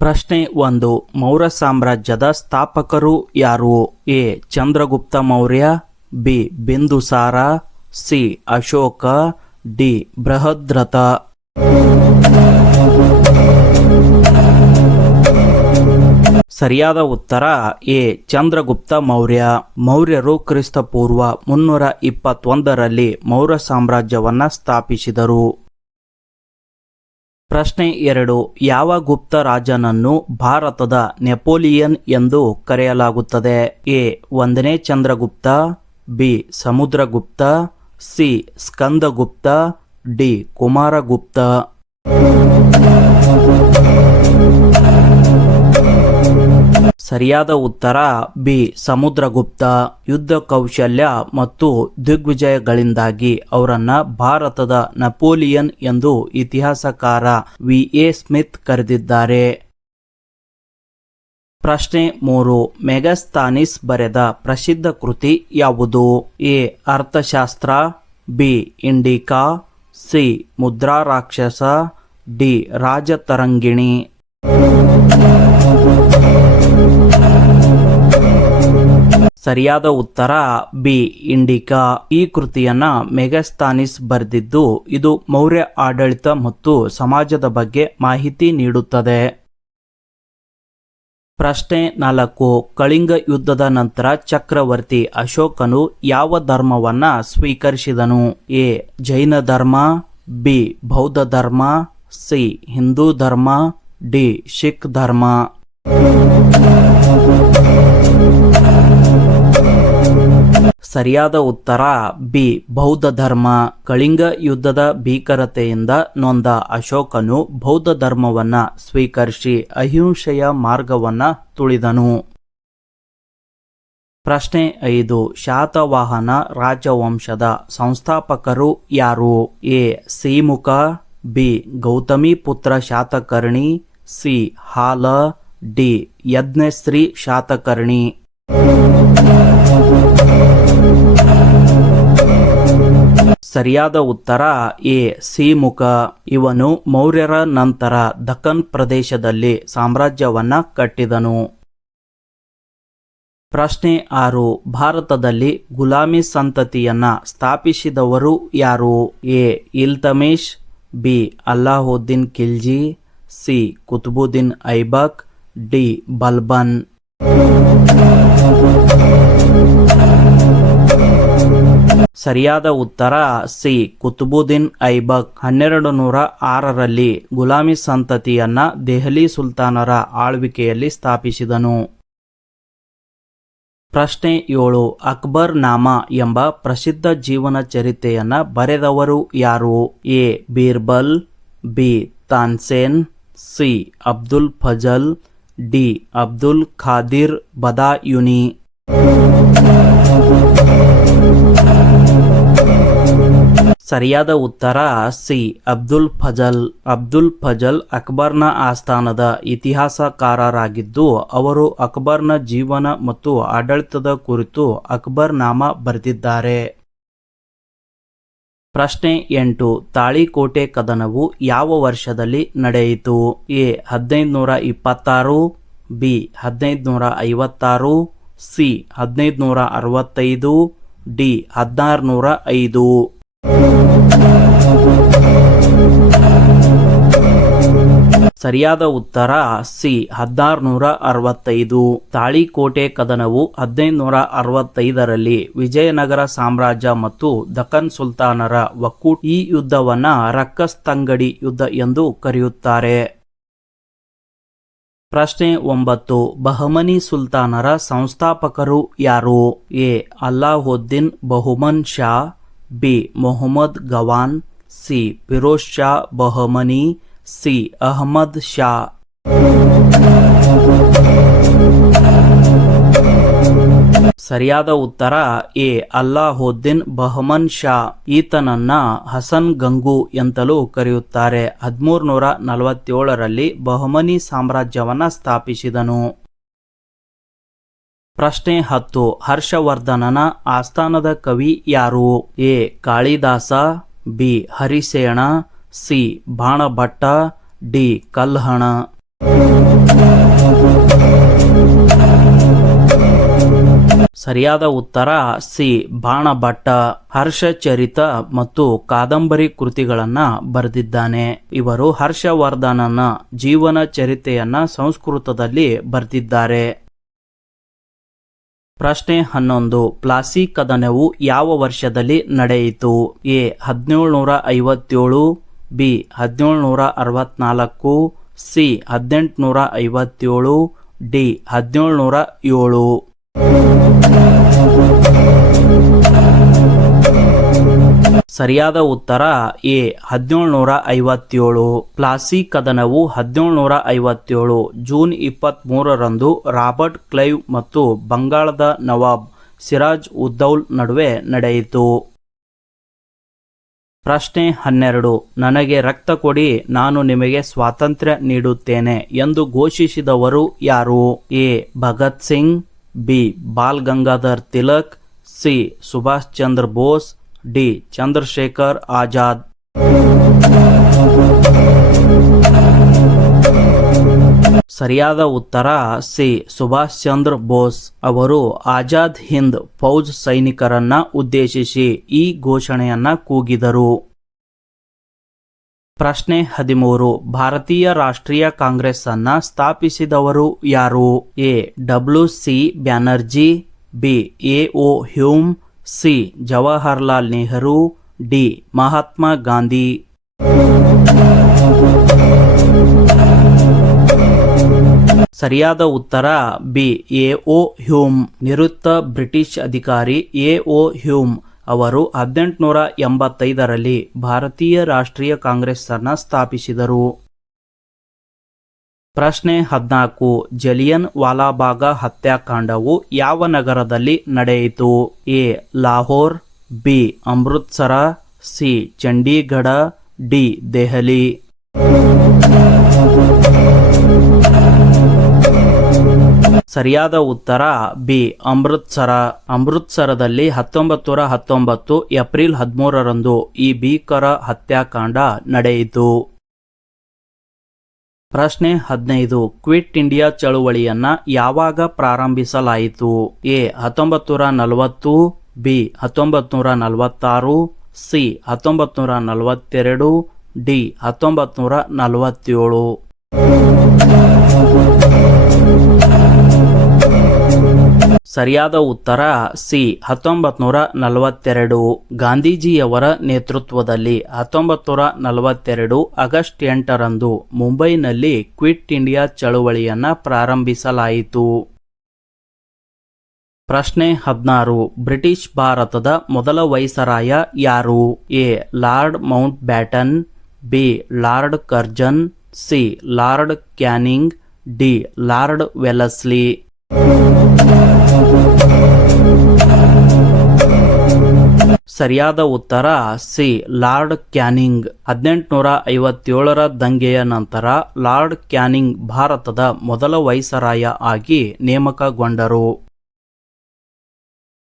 ಪ್ರಶ್ನೆ 1. ಮೌರ್ಯ ಸಾಮ್ರಾಜ್ಯದ ಸ್ಥಾಪಕರು ಯಾರು? A. Chandragupta Maurya, B. Bindusara, C. Ashoka, D. Brihadratha. ಸರಿಯಾದ ಉತ್ತರ ಎ. ಚಂದ್ರಗುಪ್ತ ಮೌರ್ಯ. ಮೌರ್ಯರು ಕ್ರಿಸ್ತಪೂರ್ವ 321ರಲ್ಲಿ ಮೌರ್ಯ ಸಾಮ್ರಾಜ್ಯವನ್ನ ಸ್ಥಾಪಿಸಿದರು. ಪ್ರಶ್ನೆ 2. ಯಾವ ಗುಪ್ತ ರಾಜನನ್ನು ಭಾರತದ ನೆಪೋಲಿಯನ್ ಎಂದು ಕರೆಯಲಾಗುತ್ತದೆ? ಎ. 1ನೇ Chandragupta, B. Samudragupta, C. Skandagupta, D. Kumaragupta. ಸರಿಯಾದ ಉತ್ತರ ಬಿ. ಸಮುದ್ರಗುಪ್ತ. ಯುದ್ಧ ಕೌಶಲ್ಯ ಮತ್ತು ದಿಗ್ವಿಜಯಗಳಿಂದಾಗಿ ಅವರನ್ನ ಭಾರತದ ನೆಪೋಲಿಯನ್ ಎಂದು ಇತಿಹಾಸಕಾರ ವಿ.ಎ. ಸ್ಮಿತ್ ಕರೆದಿದ್ದಾರೆ. ಪ್ರಶ್ನೆ 3. ಮೆಗಸ್ತನೀಸ್ ಬರೆದ ಪ್ರಸಿದ್ಧ ಕೃತಿ ಯಾವುದು? ಎ. ಅರ್ಥಶಾಸ್ತ್ರ, ಬಿ. Indica, C. ಮುದ್ರಾ ರಾಕ್ಷಸ, ಡಿ. ರಾಜತರಂಗಿಣಿ. ಸರಿಯಾದ ಉತ್ತರ ಬಿ. ಇಂಡಿಕಾ. ಈ ಕೃತಿಯನ್ನ ಮೆಗಸ್ತನೀಸ್ ಬರೆದಿದ್ದು ಇದು ಮೌರ್ಯ ಆಡಳಿತ ಮತ್ತು ಸಮಾಜದ ಬಗ್ಗೆ ಮಾಹಿತಿ ನೀಡುತ್ತದೆ. ಪ್ರಶ್ನೆ 4. ಕಳಿಂಗ ಯುದ್ಧದ ನಂತರ ಚಕ್ರವರ್ತಿ ಅಶೋಕನು ಯಾವ ಧರ್ಮವನ್ನ ಸ್ವೀಕರಿಸಿದನು? ಎ. ಜೈನ ಧರ್ಮ, ಬಿ. ಬೌದ್ಧ ಧರ್ಮ, ಸಿ. ಹಿಂದೂ ಧರ್ಮ, ಡಿ. ಸಿಖ್ ಧರ್ಮ. ಸರಿಯಾದ ಉತ್ತರ ಬಿ. ಬೌದ್ಧ ಧರ್ಮ. ಕಳಿಂಗ ಯುದ್ಧದ ಭೀಕರತೆಯಿಂದ ನೊಂದ ಅಶೋಕನು ಬೌದ್ಧ ಧರ್ಮವನ್ನ ಸ್ವೀಕರಿಸಿ ಅಹಿಂಸೆಯ ಮಾರ್ಗವನ್ನ ತುಳಿದನು. ಪ್ರಶ್ನೆ 5. ಶಾತವಾಹನ ರಾಜವಂಶದ ಸಂಸ್ಥಾಪಕರು ಯಾರು? A. Simuka, B. Gautamiputra Satakarni, C. ಹಾಲ, ಡಿ. ಯಜ್ಞಶ್ರೀ ಶಾತಕರ್ಣಿ. ಸರಿಯಾದ ಉತ್ತರ ಎ. ಸಿಮುಖ. ಇವನು ಮೌರ್ಯರ ನಂತರ ದಕ್ಕನ್ ಪ್ರದೇಶದಲ್ಲಿ ಸಾಮ್ರಾಜ್ಯವನ್ನ ಕಟ್ಟಿದನು. ಪ್ರಶ್ನೆ 6. ಭಾರತದಲ್ಲಿ ಗುಲಾಮಿ ಸಂತತಿಯನ್ನ ಸ್ಥಾಪಿಸಿದವರು ಯಾರು? A. Iltutmish, B. Alauddin Khilji, C. Qutubuddin Aibak, D. Balban. ಸರಿಯಾದ ಉತ್ತರ ಸಿ. ಕುತುಬುದ್ದೀನ್ ಐಬಕ್ 1206ರಲ್ಲಿ ಗುಲಾಮಿ ಸಂತತಿಯನ್ನ ದೆಹಲಿ ಸುಲ್ತಾನರ ಆಳ್ವಿಕೆಯಲ್ಲಿ ಸ್ಥಾಪಿಸಿದನು. ಪ್ರಶ್ನೆ 7. ಅಕ್ಬರ್ ನಾಮ ಎಂಬ ಪ್ರಸಿದ್ಧ ಜೀವನ ಚರಿತ್ರೆಯನ್ನ ಬರೆದವರು ಯಾರು? A. Birbal, B. Tansen, C. Abdul Fazal, D. Abdul Khader Badauni. ಸರಿಯಾದ ಉತ್ತರ ಸಿ. ಅಬ್ದುಲ್ ಫಜಲ್. ಅಬ್ದುಲ್ ಫಜಲ್ ಅಕ್ಬರ್ನ ಆಸ್ಥಾನದ ಇತಿಹಾಸಕಾರರಾಗಿದ್ದು ಅವರು ಅಕ್ಬರ್ನ ಜೀವನ ಮತ್ತು ಆಡಳಿತದ ಕುರಿತು ಅಕ್ಬರ್ ನಾಮ ಬರೆದಿದ್ದಾರೆ. ಪ್ರಶ್ನೆ 8. ತಾಳಿಕೋಟೆ ಕದನವು ಯಾವ ವರ್ಷದಲ್ಲಿ ನಡೆಯಿತು? ಎ. 1526, ಬಿ. 1556, ಸಿ. 1565, ಡಿ. 1605. ಸರಿಯಾದ ಉತ್ತರ ಸಿ. 1665. ತಾಳಿಕೋಟೆ ಕದನವು 1565ರಲ್ಲಿ ವಿಜಯನಗರ ಸಾಮ್ರಾಜ್ಯ ಮತ್ತು ದಕ್ಕನ್ ಸುಲ್ತಾನರ ಒಕ್ಕೂಟ ಈ ಯುದ್ಧವನ್ನ ರಕ್ಕಸ್ತಂಗಡಿ ಯುದ್ಧ ಎಂದು ಕರೆಯುತ್ತಾರೆ. ಪ್ರಶ್ನೆ 9. ಬಹಮನಿ ಸುಲ್ತಾನರ ಸಂಸ್ಥಾಪಕರು ಯಾರು? A. Alauddin Bahman Shah, B. Mohammad Gawan, C. Firoz Shah Bahmani, C. Ahmad Shah. ಸರಿಯಾದ ಉತ್ತರ ಎ. ಅಲ್ಲಾವುದ್ದೀನ್ ಬಹಮನ್ ಶಾ. ಈತನನ್ನ ಹಸನ್ ಗಂಗು ಎಂತಲೂ ಕರೆಯುತ್ತಾರೆ. 1347ರಲ್ಲಿ ಬಹಮನಿ ಸಾಮ್ರಾಜ್ಯವನ್ನ ಸ್ಥಾಪಿಸಿದನು. ಪ್ರಶ್ನೆ 10. ಹರ್ಷವರ್ಧನನ ಆಸ್ಥಾನದ ಕವಿ ಯಾರು? A. Kalidasa, B. Harisena, C. Banabhatta, D. Kalhana. ಸರಿಯಾದ ಉತ್ತರ ಸಿ ಬಾಣಭಟ್ಟ. ಹರ್ಷಚರಿತ ಮತ್ತು ಕಾದಂಬರಿ ಕೃತಿಗಳನ್ನ ಬರೆದಿದ್ದಾನೆ. ಇವರು ಹರ್ಷವರ್ಧನನ ಜೀವನ ಚರಿತೆಯನ್ನ ಸಂಸ್ಕೃತದಲ್ಲಿ ಬರೆದಿದ್ದಾರೆ. ಪ್ರಶ್ನೆ 11. ಪ್ಲಾಸಿ ಕದನವು ಯಾವ ವರ್ಷದಲ್ಲಿ ನಡೆಯಿತು? A 1757, B 1764, C 1857, D 1707. ಸರಿಯಾದ ಉತ್ತರ ಎ 1757. ಪ್ಲಾಸಿ ಕದನವು 1757 ಜೂನ್ 23ರಂದು ರಾಬರ್ಟ್ ಕ್ಲೈವ್ ಮತ್ತು ಬಂಗಾಳದ ನವಾಬ್ ಸಿರಾಜ್ ಉದ್ದೌಲ್ ನಡುವೆ ನಡೆಯಿತು. ಪ್ರಶ್ನೆ 12. ನನಗೆ ರಕ್ತ ಕೊಡಿ, ನಾನು ನಿಮಗೆ ಸ್ವಾತಂತ್ರ್ಯ ನೀಡುತ್ತೇನೆ ಎಂದು ಘೋಷಿಸಿದವರು ಯಾರು? A Bhagat Singh, B Bal Gangadhar Tilak, C Subhash Chandra Bose, D Chandrashekhar Azad. ಸರಿಯಾದ ಉತ್ತರ ಸಿ ಸುಭಾಷ್ ಚಂದ್ರ ಬೋಸ್. ಅವರು ಆಜಾದ್ ಹಿಂದ್ ಫೌಜ್ ಸೈನಿಕರನ್ನ ಉದ್ದೇಶಿಸಿ ಈ ಘೋಷಣೆಯನ್ನ ಕೂಗಿದರು. ಪ್ರಶ್ನೆ 13. ಭಾರತೀಯ ರಾಷ್ಟ್ರೀಯ ಕಾಂಗ್ರೆಸ್ ಅನ್ನ ಸ್ಥಾಪಿಸಿದವರು ಯಾರು? A W C. Banerjee, B A O. Hume, C Jawaharlal Nehru, D Mahatma Gandhi. ಸರಿಯಾದ ಉತ್ತರ ಬಿ ಎ.ಒ. ಹ್ಯೂಮ್. ನಿವೃತ್ತ ಬ್ರಿಟಿಷ್ ಅಧಿಕಾರಿ ಎ.ಒ. ಹ್ಯೂಮ್ ಅವರು 1885ರಲ್ಲಿ ಭಾರತೀಯ ರಾಷ್ಟ್ರೀಯ ಕಾಂಗ್ರೆಸ್ ಅನ್ನ ಸ್ಥಾಪಿಸಿದರು. ಪ್ರಶ್ನೆ 14. ಜಲಿಯನ್ ವಾಲಾಬಾಗ ಹತ್ಯಾಕಾಂಡವು ಯಾವ ನಗರದಲ್ಲಿ ನಡೆಯಿತು? A Lahore, B Amritsar, C Chandigarh, D Delhi. ಸರಿಯಾದ ಉತ್ತರ ಬಿ ಅಮೃತ್ಸರ. ಅಮೃತ್ಸರದಲ್ಲಿ 1919 ಏಪ್ರಿಲ್ 13ರಂದು ಈ ಭೀಕರ ಹತ್ಯಾಕಾಂಡ ನಡೆಯಿತು. ಪ್ರಶ್ನೆ 15. ಕ್ವಿಟ್ ಇಂಡಿಯಾ ಚಳುವಳಿಯನ್ನ ಯಾವಾಗ ಪ್ರಾರಂಭಿಸಲಾಯಿತು? A 1940, B 1946, C 1942, D 1947. ಸರಿಯಾದ ಉತ್ತರ ಸಿ 1942. ಗಾಂಧೀಜಿಯವರ ನೇತೃತ್ವದಲ್ಲಿ 1942 ಆಗಸ್ಟ್ 8ರಂದು ಮುಂಬೈನಲ್ಲಿ ಕ್ವಿಟ್ ಇಂಡಿಯಾ ಚಳುವಳಿಯನ್ನ ಪ್ರಾರಂಭಿಸಲಾಯಿತು. ಪ್ರಶ್ನೆ 16. ಬ್ರಿಟಿಷ್ ಭಾರತದ ಮೊದಲ ವೈಸರಾಯ ಯಾರು? A Lord Mountbatten, B Lord Curzon, C Lord Canning, D Lord Wellesley. ಸರಿಯಾದ ಉತ್ತರ ಸಿ ಲಾರ್ಡ್ ಕ್ಯಾನಿಂಗ್. 1857ರ ದಂಗೆಯ ನಂತರ ಲಾರ್ಡ್ ಕ್ಯಾನಿಂಗ್ ಭಾರತದ ಮೊದಲ ವೈಸರಾಯ ಆಗಿ ನೇಮಕಗೊಂಡರು.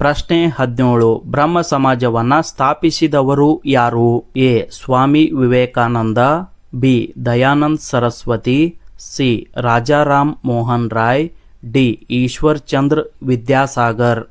ಪ್ರಶ್ನೆ 17. ಬ್ರಹ್ಮ ಸಮಾಜವನ್ನ ಸ್ಥಾಪಿಸಿದವರು ಯಾರು? A Swami Vivekananda, B Dayanand Saraswati, C Rajaram Mohan Roy, D Ishwar Chandra Vidyasagar.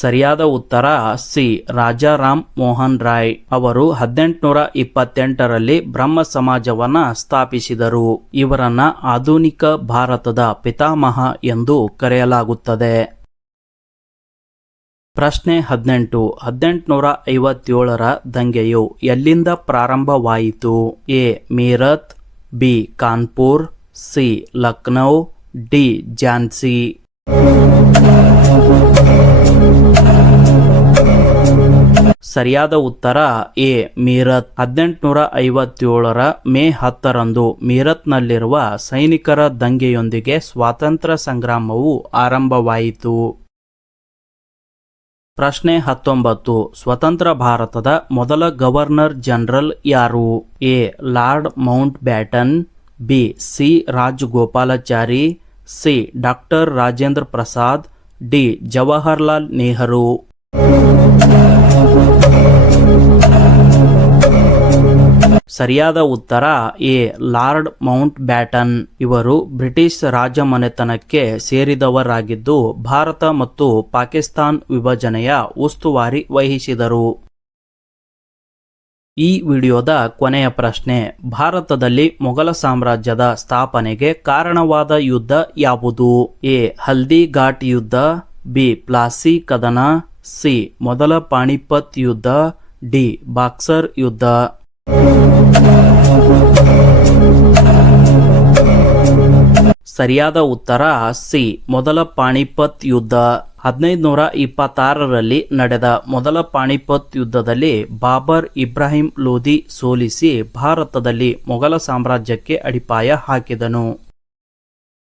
ಸರಿಯಾದ ಉತ್ತರ ಸಿ ರಾಜಾರಾಮ್ ಮೋಹನ್ ರಾಯ್. ಅವರು 1828ರಲ್ಲಿ ಬ್ರಹ್ಮ ಸಮಾಜವನ್ನ ಸ್ಥಾಪಿಸಿದರು. ಇವರನ್ನ ಆಧುನಿಕ ಭಾರತದ ಪಿತಾಮಹ ಎಂದು ಕರೆಯಲಾಗುತ್ತದೆ. ಪ್ರಶ್ನೆ 18. 1857ರ ದಂಗೆಯು ಎಲ್ಲಿಂದ ಪ್ರಾರಂಭವಾಯಿತು? A Meerut, B Kanpur, C Lucknow, D Jhansi. ಸರಿಯಾದ ಉತ್ತರ ಎ ಮೀರತ್. 1857ರ ಮೇ 10ರಂದು ಮೀರತ್ನಲ್ಲಿರುವ ಸೈನಿಕರ ದಂಗೆಯೊಂದಿಗೆ ಸ್ವಾತಂತ್ರ್ಯ ಸಂಗ್ರಾಮವು ಆರಂಭವಾಯಿತು. ಪ್ರಶ್ನೆ 19. ಸ್ವತಂತ್ರ ಭಾರತದ ಮೊದಲ ಗವರ್ನರ್ ಜನರಲ್ ಯಾರು? A Lord Mountbatten, B C Rajagopalachari, C doctor Rajendra Prasad, D Jawaharlal Nehru. ಸರಿಯಾದ ಉತ್ತರ ಎ ಲಾರ್ಡ್ ಮೌಂಟ್ ಬ್ಯಾಟನ್. ಇವರು ಬ್ರಿಟಿಷ್ ರಾಜಮನೆತನಕ್ಕೆ ಸೇರಿದವರಾಗಿದ್ದು ಭಾರತ ಮತ್ತು ಪಾಕಿಸ್ತಾನ್ ವಿಭಜನೆಯ ಉಸ್ತುವಾರಿ ವಹಿಸಿದರು. ಈ ವಿಡಿಯೋದ ಕೊನೆಯ ಪ್ರಶ್ನೆ, ಭಾರತದಲ್ಲಿ ಮೊಘಲ ಸಾಮ್ರಾಜ್ಯದ ಸ್ಥಾಪನೆಗೆ ಕಾರಣವಾದ ಯುದ್ಧ ಯಾವುದು? ಎ ಹಲ್ದಿ ಘಾಟ್ ಯುದ್ಧ, ಬಿ ಪ್ಲಾಸಿ ಕದನ, ಸಿ ಮೊದಲ ಪಾಣಿಪತ್ ಯುದ್ಧ, ಡಿ ಬಾಕ್ಸರ್ ಯುದ್ಧ. ಸರಿಯಾದ ಉತ್ತರ ಸಿ ಮೊದಲ ಪಾಣಿಪತ್ ಯುದ್ಧ. 1526ರಲ್ಲಿ ನಡೆದ ಮೊದಲ ಪಾಣಿಪತ್ ಯುದ್ಧದಲ್ಲಿ ಬಾಬರ್ ಇಬ್ರಾಹಿಂ ಲೋಧಿ ಸೋಲಿಸಿ ಭಾರತದಲ್ಲಿ ಮೊಘಲ ಸಾಮ್ರಾಜ್ಯಕ್ಕೆ ಅಡಿಪಾಯ ಹಾಕಿದನು.